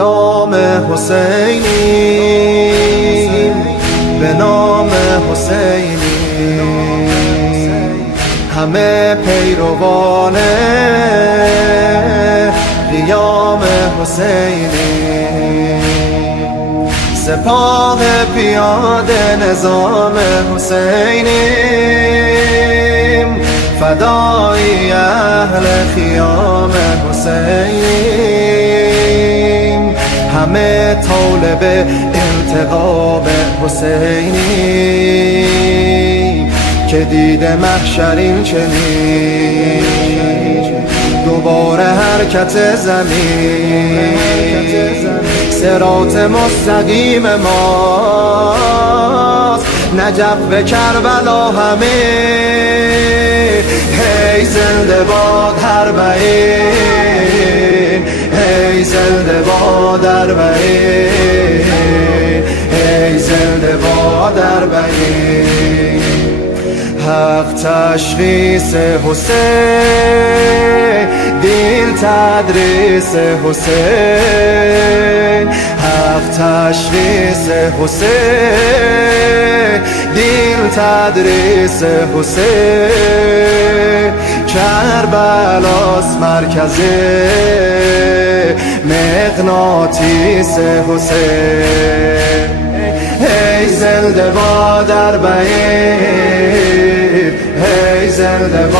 غلام حسینیم، به نام حسینیم، همه پیروان قیام حسینیم، سپاه پیاده نظام حسینیم، فدای اهل خیام حسینیم، همه طالب انتقام حسینیم، که دیده محشرین چنین دوباره حرکت زمین، صراط مستقیم ماست، نجف به کربلا همه، هی زنده باد اربعین، هی زنده باد اربعین، هی زنده باد اربعین. حق تشخیص حسین، دین تدریس حسین، حق تشخیص حسین، دین تدریس حسین، کربلاس مرکز مغناطیس حسین، هی زنده باد اربعین، هی زنده باد